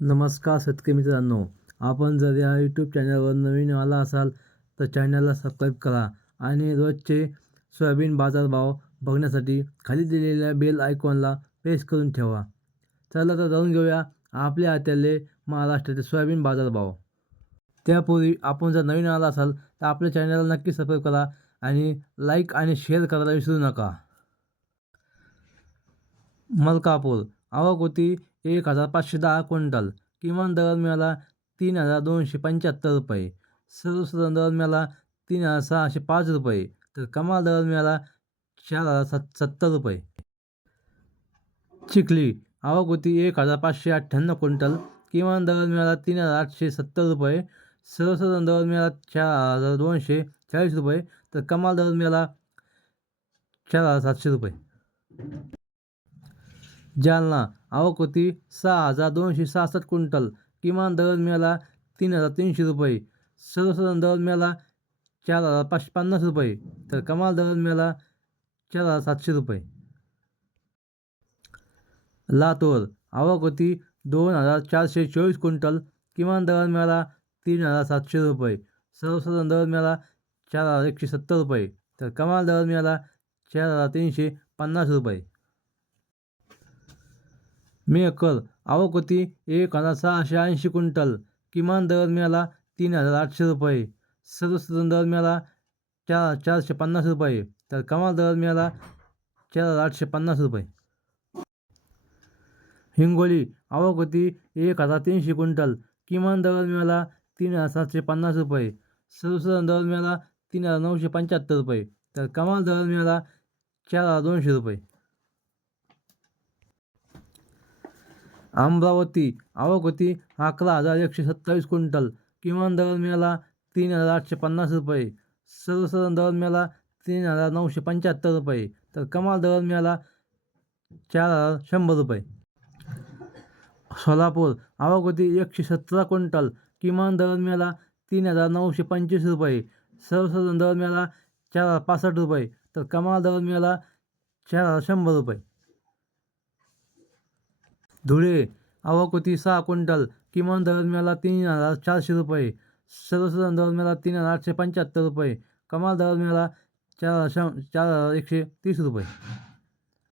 नमस्कार शेतकरी मित्रांनो आपण जर या यूट्यूब चॅनलवर नवीन आला असाल तर चॅनलला सबस्क्राईब करा आणि रोजचे सोयाबीन बाजारभाव बघण्यासाठी खाली दिलेल्या बेल आयकॉनला प्रेस करून ठेवा. चला तर जाऊन घेऊया आपल्या हात्याले महाराष्ट्राचे सोयाबीन बाजारभाव. त्यापूर्वी आपण जर नवीन आला असाल तर आपल्या चॅनलला नक्की सबस्क्राईब करा आणि लाईक आणि शेअर करायला विसरू नका. मलकापूर आवक होती एक हजार पाचशे दहा क्विंटल. किमान दर मिळाला तीन हजार दोनशे पंच्याहत्तर रुपये. सर्वसाधारण दर मिळाला तीन हजार सहाशे पाच रुपये. तर कमाल दर मिळाला चार हजार सत् सत्तर रुपये. चिखली आवक होती एक हजार पाचशे अठ्ठ्याण्णव क्विंटल. किमान दर मिळाला तीन हजार आठशे सत्तर रुपये. सर्वसाधारण दर मिळाला चार हजार दोनशे चाळीस रुपये. तर कमाल दर मिळाला चार हजार सातशे रुपये. जालना आवक सहा हजार दोनशे सहासष्ट क्विंटल. किमान दर मिळाला तीन हजार तीनशे रुपये. सर्वसाधारण दर मिळाला चार हजार पाचशे पन्नास रुपये. तर कमाल दर मिळाला चार हजार सातशे रुपये. लातूर. आवक होती दोन हजार चारशे चोवीस क्विंटल. किमान दर मिळाला तीन हजार सातशे रुपये. सर्वसाधारण दर मिळाला चार हजार एकशे सत्तर रुपये. तर कमाल दर मिळाला चार हजार तीनशे पन्नास रुपये. मेहकर आवक होती एक हजार सहाशे ऐंशी क्विंटल. किमान दर मिळाला तीन हजार आठशे रुपये. सर्वसाधारण दर मिळाला चार चारशे पन्नास रुपये. तर कमाल दर मिळाला चार हजार आठशे पन्नास रुपये. हिंगोली. आवक होती एक हजार तीनशे क्विंटल. किमान दर मिळाला तीन हजार सातशे पन्नास रुपये. सर्वसाधारण दर मिळाला तीन हजार नऊशे पंच्याहत्तर रुपये. तर कमाल दर मिळाला चार हजार दोनशे रुपये. अमरावती आवक अकरा हजार एकशे सत्तावीस क्विंटल. किमान दर मिळाला तीन हजार आठशे पन्नास रुपये. सर्वसाधारण दर मिळाला तीन हजार नऊशे पंच्याहत्तर रुपये. तर कमाल दर मिळाला चार हजार शंभर रुपये. सोलापूर आवक एकशे सतरा क्विंटल. किमान दर मिळाला तीन हजार नऊशे पंचवीस रुपये. सर्वसाधारण दर मिळाला चार हजार पासष्ट रुपये. तर कमाल दर मिळाला चार हजार शंभर रुपये. धुळे अवाकुती सहा क्विंटल किमान दर तीन हजार चारशे रुपये. सर्वसाधारण दर तीन हजार आठशे पंच्याहत्तर रुपये. कमाल दर चार हजार शं चार हजार एकशे तीस रुपये.